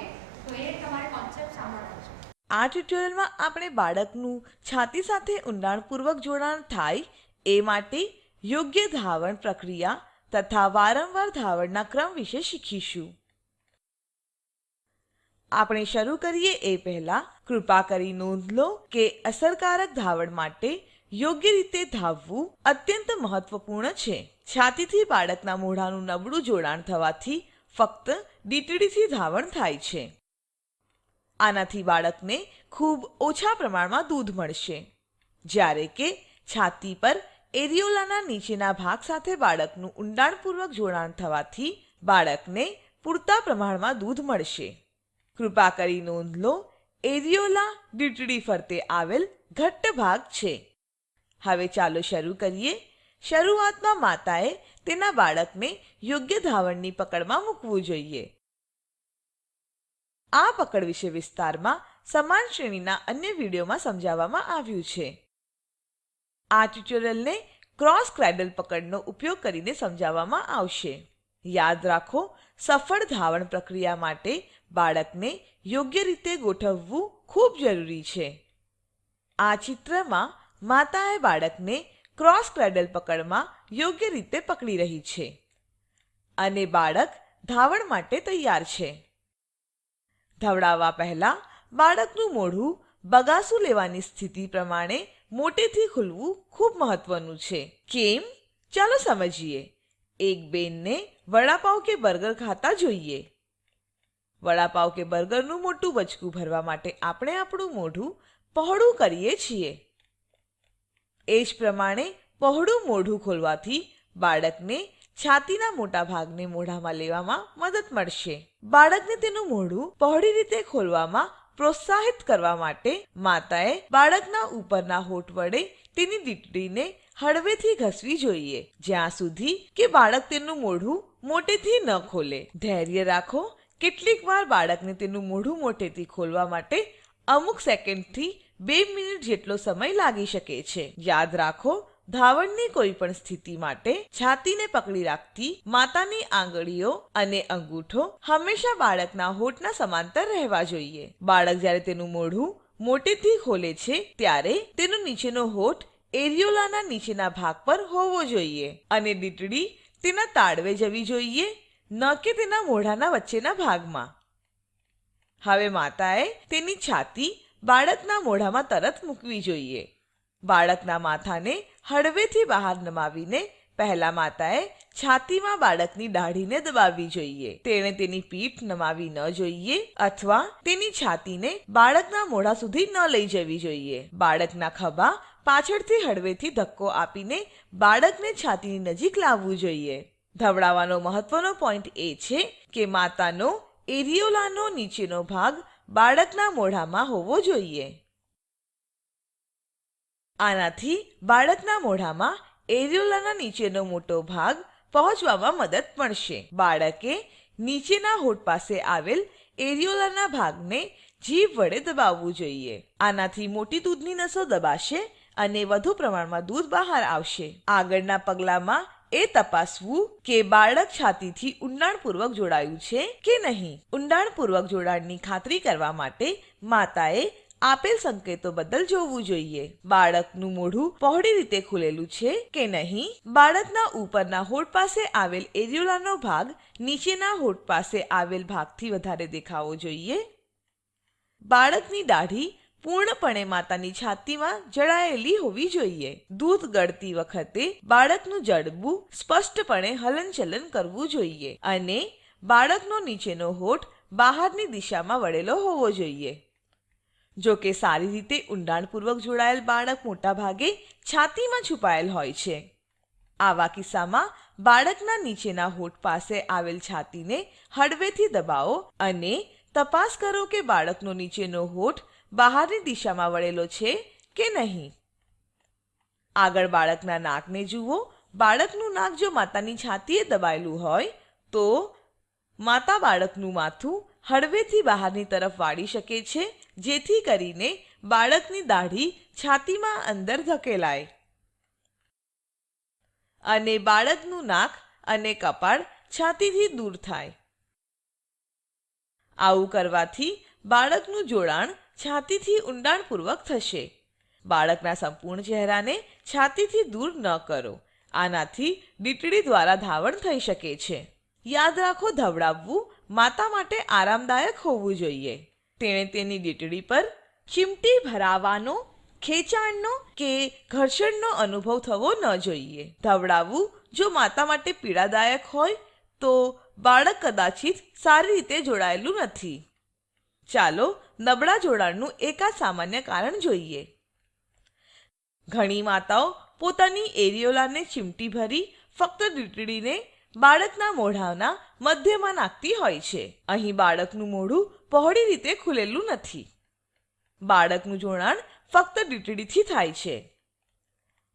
તો એ તમારે કોન્સેપ્ટ સાંભળવાનો છે. આ ટ્યુટોરિયલમાં આપણે બાળકનું છાતી સાથે ઊંડાણપૂર્વક જોડાણ થાય એ માટે યોગ્ય ધાવણ પ્રક્રિયા તથા વારંવાર ધાવણના ક્રમ વિશે શીખીશું. આપણે શરૂ કરીએ એ પહેલા કૃપા કરી નોંધ લો કે અસરકારક ધાવણ માટે યોગ્ય રીતે ધાવવું અત્યંત મહત્વપૂર્ણ છે. છાતીથી બાળકના મોઢાનું નબળું જોડાણ થવાથી ફક્ત ડીટીડીથી ધાવણ થાય છે. આનાથી બાળકને ખૂબ ઓછા પ્રમાણમાં દૂધ મળશે, જ્યારે કે છાતી પર એરિયોલાના નીચેના ભાગ સાથે બાળકનું ઊંડાણપૂર્વક જોડાણ થવાથી બાળકને પૂરતા પ્રમાણમાં દૂધ મળશે. કૃપા કરી નોંધ લો, એરિયોલા ડીટીડી ફરતે આવેલ ઘટ્ટ ભાગ છે. હવે ચાલો શરૂ કરીએ. શરૂઆતમાં માતાએ તેના બાળકને યોગ્ય ધાવણની પકડમાં મૂકવું જોઈએ. આ પકડ વિશે વિસ્તારમાં સમાન શ્રેણીના અન્ય વિડીયોમાં સમજાવવામાં આવ્યું છે. આ ટ્યુટોરિયલને ક્રોસ ક્રેડલ પકડનો ઉપયોગ કરીને સમજાવવામાં આવશે. યાદ રાખો, સફળ ધાવણ પ્રક્રિયા માટે બાળકને યોગ્ય રીતે ગોઠવવું ખૂબ જરૂરી છે. આ ચિત્રમાં માતાએ બાળકને ક્રોસ ક્રેડલ પકડમાં યોગ્ય રીતે પકડી રહી છે અને બાળક ધાવણ માટે તૈયાર છે. ધવડાવવા પહેલા બાળકનું મોઢું બગાસું લેવાની સ્થિતિ પ્રમાણે મોટેથી ખુલવું ખૂબ મહત્વનું છે. કેમ? ચાલો સમજીએ. એક બેનને વડાપાવ કે બર્ગર ખાતા જોઈએ. વડાપાવ કે બર્ગરનું મોટું બચકું ભરવા માટે આપણે આપણું મોઢું પહોળું કરીએ છીએ. એ જ પ્રમાણે પહોળું મોઢું ખોલવાથી બાળકને છાતીના મોટા ભાગને મોઢામાં લેવામાં મદદ મળશે. બાળકને તેનું મોઢું પહોળી રીતે ખોલવામાં પ્રોત્સાહિત કરવા માટે માતાએ બાળકના ઉપરના હોઠ વડે તેની દીકરીને હળવેથી ઘસવી જોઈએ, જ્યાં સુધી કે બાળક તેનું મોઢું મોટેથી ન ખોલે. ધૈર્ય રાખો. કેટલીક વાર બાળકને તેનું મોઢું મોટેથી ખોલવા માટે અમુક સેકન્ડથી 2 મિનિટ જેટલો સમય લાગી શકે છે. યાદ રાખો, ધાવણની કોઈ પણ સ્થિતિ માટે છાતીને પકડી રાખતી માતાની આંગળીઓ અને અંગૂઠો હંમેશા બાળકના હોઠના સમાંતર રહેવા જોઈએ. બાળક જ્યારે તેનું મોઢું મોટેથી ખોલે છે ત્યારે તેનો નીચેનો હોઠ એરિયોલાના નીચેના ભાગ પર હોવો જોઈએ અને દીઠડી તેના તાળવે જવી જોઈએ, ન કે તેના મોઢાના વચ્ચેના ભાગમાં. હવે માતાએ તેની છાતી બાળકના મોઢામાં તરત મૂકવી જોઈએ. બાળકના માથાને હળવેથી બહાર નમાવીને પહેલા માતાએ છાતીમાં બાળકની દાઢીને દબાવવી જોઈએ. તેણે તેની પીઠ નમાવી ન જોઈએ અથવા તેની છાતીને બાળકના મોઢા સુધી ન લઈ જવી જોઈએ. બાળકના ખભા પાછળથી હળવેથી ધક્કો આપીને બાળકને છાતીની નજીક લાવવું જોઈએ. ધવડાવવાનો મહત્વનો પોઈન્ટ એ છે કે માતાનો એરિયોલાનો નીચેનો ભાગ બાળકના મોઢામાં હોવો જોઈએ. આનાથી બાળકના મોઢામાં એરિયોલાના નીચેનો મોટો ભાગ પહોંચવામાં મદદ મળશે. બાળકે નીચેના હોઠ પાસે આવેલ એરિયોલાના ભાગને જીભ વડે દબાવવું જોઈએ. આનાથી મોટી દૂધની નસો દબાશે અને વધુ પ્રમાણમાં દૂધ બહાર આવશે. આગળના પગલામાં એ તપાસવું કે બાળક છાતીથી ઊંડાણપૂર્વક જોડાયું છે કે નહીં. ઊંડાણપૂર્વક જોડાણની ખાતરી કરવા માટે માતાએ આપેલ સંકેતો બદલ જોવું જોઈએ. બાળકનું મોઢું પહોળી રીતે ખુલેલું છે કે નહીં. બાળકના ઉપરના હોઠ પાસે આવેલ એરિયોલાનો ભાગ નીચેના હોઠ પાસે આવેલ ભાગથી વધારે દેખાવો જોઈએ. બાળકની દાઢી પૂર્ણપણે માતાની છાતીમાં જડાયેલી હોવી જોઈએ. દૂધ ગળતી વખતે બાળકનું જડબું સ્પષ્ટપણે હલનચલન કરવું જોઈએ અને બાળકનો નીચેનો હોઠ બહારની દિશામાં વળેલો હોવો જોઈએ. જો કે સારી રીતે ઊંડાણપૂર્વક જોડાયેલ બાળક મોટાભાગે છાતીમાં છુપાયેલ હોય છે. આવા કિસ્સામાં બાળકના નીચેના હોઠ પાસે આવેલ છાતીને હળવેથી દબાવો અને તપાસ કરો કે બાળકનો નીચેનો હોઠ બહારની દિશામાં વળેલો છે કે નહીં. આગળ બાળકના નાકને જુઓ. બાળકનું નાક જો માતાની છાતીએ દબાયેલું હોય તો માતા બાળકનું માથું હળવેથી બહારની તરફ વાળી શકે છે, જેથી કરીને બાળકની દાઢી છાતીમાં અંદર ધકેલાય અને બાળકનું નાક અને કપાળ છાતીથી દૂર થાય. આવું કરવાથી બાળકનું જોડાણ છાતીથી ઊંડાણપૂર્વક થશે. બાળકના સંપૂર્ણ ચહેરાને છાતીથી દૂર ન કરો. આનાથી દીઠડી દ્વારા ધાવણ થઈ શકે છે. યાદ રાખો, ધવડાવવું માતા માટે આરામદાયક હોવું જોઈએ. તેણે તેની દીઠડી પર ચીમટી ભરાવાનો, ખેંચાણનો કે ઘર્ષણનો અનુભવ થવો ન જોઈએ. ધવડાવવું જો માતા માટે પીડાદાયક હોય તો બાળક કદાચિત સારી રીતે જોડાયેલું નથી. ચાલો નબળા જોડાણનું એકાદ સામાન્ય કારણ જોઈએ. ઘણી માતાઓ પોતાની એરિયોલાને ચીમટી ભરી ફક્ત દીઠડીને બાળકના મોઢાના મધ્યમાં નાખતી હોય છે. અહીં બાળકનું મોઢું પહોળી રીતે ખુલેલું નથી. બાળકનું જોડાણ ફક્ત દીઠડીથી થાય છે.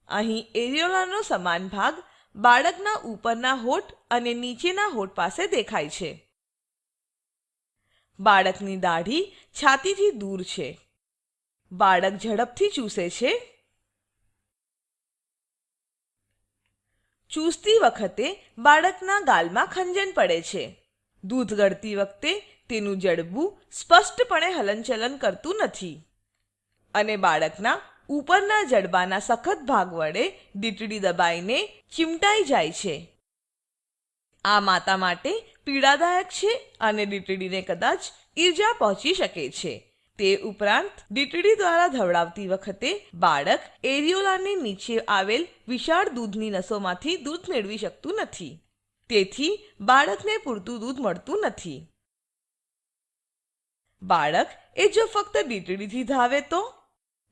અહીં એરિયોલાનો સમાન ભાગ બાળકના ઉપરના હોઠ અને નીચેના હોઠ પાસે દેખાય છે. બાળકની દાઢી છાતીથી દૂર છે. બાળક ઝડપથી ચૂસે છે. ચૂસતી વખતે બાળકના ગાલમાં ખંજન પડે છે. દૂધ ગળતી વખતે તેનું જડબું સ્પષ્ટપણે હલનચલન કરતું નથી અને બાળકના ઉપરના જડબાના સખત ભાગ વડે દીઠડી દબાઈને ચીમટાઈ જાય છે. આ માતા માટે પીડાદાયક છે અને દીઠડીને કદાચ ઈજા પહોંચી શકે છે. તે ઉપરાંત દીઠડી દ્વારા ધવડાવતી વખતે બાળક એરિયોલાની નીચે આવેલ વિશાળ દૂધની નસોમાંથી દૂધ મેળવી શકતું નથી. તેથી બાળકને પૂરતું દૂધ મળતું નથી. બાળક એ જો ફક્ત દીઠડીથી ધાવે તો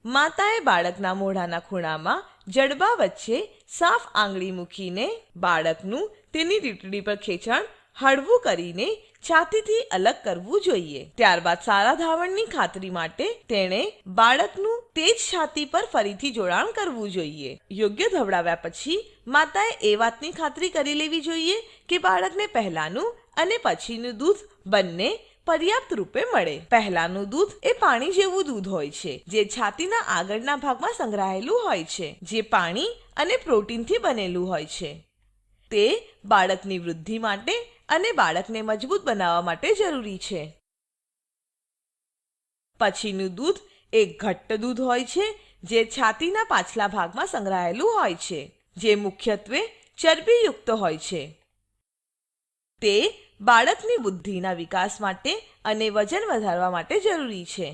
માતાએ બાળકના મોઢાના ખૂણામાં જડબા વચ્ચે સાફ આંગળી મૂકીને બાળકનું તેની દીઠડી પર ખેંચાણ હળવું કરીને છાતીથી અલગ કરવું જોઈએ. ત્યારબાદ સારા ધાવણની ખાતરી માટે તેણે બાળકનું તે જ છાતી પર ફરીથી જોડાણ કરવું જોઈએ. યોગ્ય ધવડાવ્યા પછી માતાએ એ વાતની ખાતરી કરી લેવી જોઈએ કે બાળકને પહેલાનું અને પછીનું દૂધ બંને પર્યાપ્ત રૂપે મળે. પહેલાનું દૂધ એ પાણી જેવું દૂધ હોય છે, જે છાતીના આગળના ભાગમાં સંગ્રહાયેલું હોય છે, જે પાણી અને પ્રોટીનથી બનેલું હોય છે. તે બાળકની વૃદ્ધિ માટે અને બાળકને મજબૂત બનાવવા માટે જરૂરી છે. પછીનું દૂધ એક ઘટ્ટ દૂધ હોય છે, જે છાતીના પાછલા ભાગમાં સંગ્રહાયેલું હોય છે, જે મુખ્યત્વે ચરબીયુક્ત હોય છે. તે બાળકની બુદ્ધિના વિકાસ માટે અને વજન વધારવા માટે જરૂરી છે.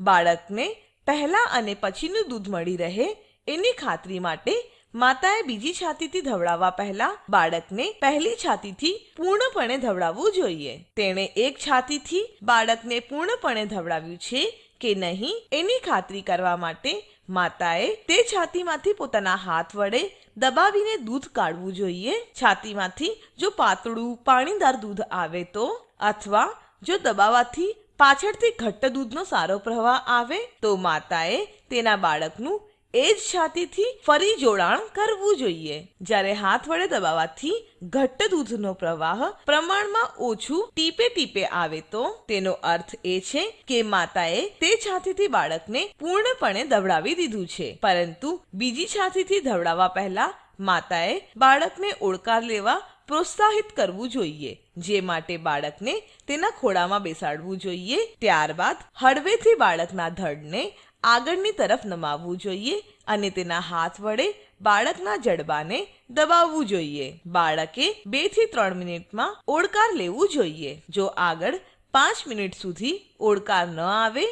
બાળકને પહેલા અને પછીનું દૂધ મળી રહે એની ખાતરી માટે માતાએ બીજી છાતીથી ધવડાવવા પહેલા બાળકને પહેલી છાતીથી પૂર્ણપણે ધવડાવવું જોઈએ. તેણે એક છાતીથી બાળકને પૂર્ણપણે ધવડાવ્યું છે કે નહીં એની ખાતરી કરવા માટે માતાએ તે છાતીમાંથી પોતાના હાથ વડે દબાવીને દૂધ કાઢવું જોઈએ. છાતીમાંથી જો પાતળું પાણીદાર દૂધ આવે તો, અથવા જો દબાવવાથી પાછળથી ઘટ્ટ દૂધનો સારો પ્રવાહ આવે તો માતાએ તેના બાળકનું એ જ છાતીથી ફરી જોડાણ કરવું જોઈએ. જ્યારે હાથ વડે દબાવવાથી ઘટ્ટ દૂધનો પ્રવાહ પ્રમાણમાં ઓછું ટીપે ટીપે આવે તો તેનો અર્થ એ છે કે માતાએ તે છાતીથી બાળકને પૂર્ણપણે ધવડાવી દીધું છે. પરંતુ બીજી છાતીથી ધવડાવવા પહેલા માતાએ બાળકને ઓળકાર લેવા પ્રોત્સાહિત કરવું જોઈએ, જે માટે બાળકને તેના ખોળામાં બેસાડવું જોઈએ. ત્યારબાદ હળવેથી બાળકના ધડને આગળની તરફ નમાવવું જોઈએ અને તેના હાથ વડે બાળકના જડબાને દબાવવું જોઈએ. બાળકે 2 થી 3 મિનિટમાં ઓળકાર લેવું જોઈએ. જો આગળ 5 મિનિટ સુધી ઓળકાર ન આવે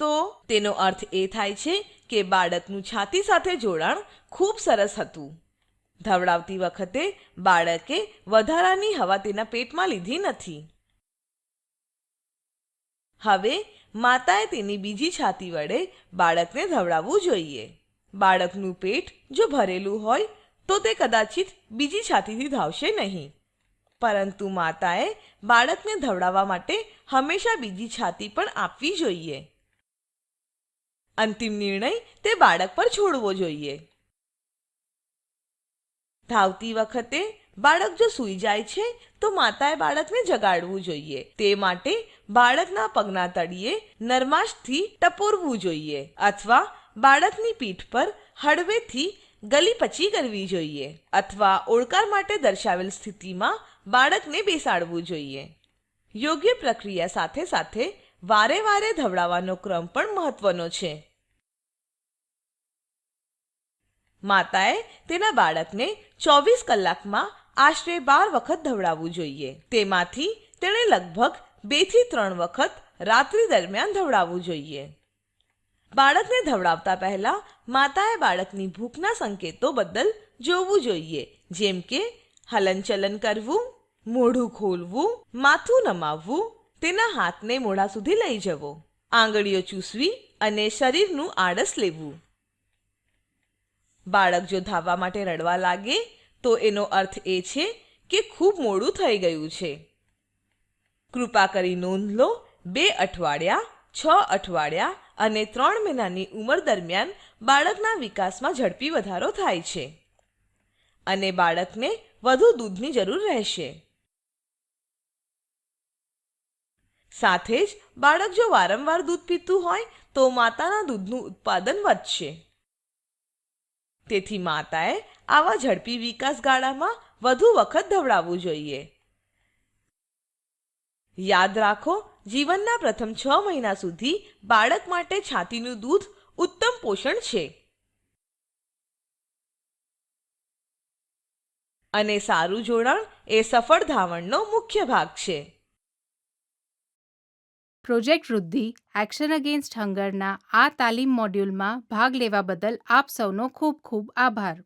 તો તેનો અર્થ એ થાય છે કે બાળકનું છાતી સાથે જોડાણ ખૂબ સરસ હતું. ધવડાવતી વખતે બાળકે વધારાની હવા તેના પેટમાં લીધી નથી. હવે માતાએ તેની બીજી છાતી વડે બાળકને ધવડાવવું જોઈએ. બાળકનું પેટ જો ભરેલું હોય તો તે કદાચિત બીજી છાતીથી ધાવશે નહીં, પરંતુ માતાએ બાળકને ધવડાવવા માટે હંમેશા બીજી છાતી પણ આપવી જોઈએ. અંતિમ નિર્ણય તે બાળક પર છોડવો જોઈએ. ધાવતી વખતે બાળક જો સૂઈ જાય છે તો માતાએ બાળકને જગાડવું જોઈએ. તે માટે બાળકના પગના તળિયે નરમાશથી ટપોરવું જોઈએ અથવા બાળકની પીઠ પર હળવેથી ગલીપચી કરવી જોઈએ, અથવા ઓળકાર માટે દર્શાવેલ સ્થિતિમાં બાળકને બેસાડવું જોઈએ. યોગ્ય પ્રક્રિયા સાથે સાથે વારે વારે ધવડાવવાનો ક્રમ પણ મહત્વનો છે. માતાએ તેના બાળકને 24 કલાકમાં આશરે 12 વખત ધવડાવવું જોઈએ. તેમાંથી તેણે લગભગ 2 થી 3 વખત રાત્રિ દરમિયાન ધવડાવવું જોઈએ. બાળકને ધવડાવતા પહેલા માતાએ બાળકની ભૂખના સંકેતો બદલ જોવું જોઈએ, જેમ કે હલનચલન કરવું, મોઢું ખોલવું, માથું નમાવવું, તેના હાથને મોઢા સુધી લઈ જવો, આંગળીઓ ચૂસવી અને શરીરનું આળસ લેવું. બાળક જો ધાવવા માટે રડવા લાગે તો એનો અર્થ એ છે કે ખૂબ મોડું થઈ ગયું છે. કૃપા કરી નોંધ લો, 2 અઠવાડિયા, 6 અઠવાડિયા અને 3 મહિનાની ઉંમર દરમિયાન બાળકના વિકાસમાં ઝડપી વધારો થાય છે અને બાળકને વધુ દૂધની જરૂર રહેશે. સાથે જ બાળક જો વારંવાર દૂધ પીતું હોય તો માતાના દૂધનું ઉત્પાદન વધશે. તેથી માતાએ આવા ઝડપી વિકાસ ગાળામાં વધુ વખત ધવડાવવું જોઈએ. યાદ રાખો, જીવનના પ્રથમ 6 મહિના સુધી બાળક માટે છાતીનું દૂધ ઉત્તમ પોષણ છે અને સારું જોડાણ એ સફળ ધાવણનો મુખ્ય ભાગ છે. પ્રોજેક્ટ વૃદ્ધિ એક્શન અગેન્સ્ટ હંગરના આ તાલીમ મોડ્યુલમાં ભાગ લેવા બદલ આપ સૌનો ખૂબ ખૂબ આભાર.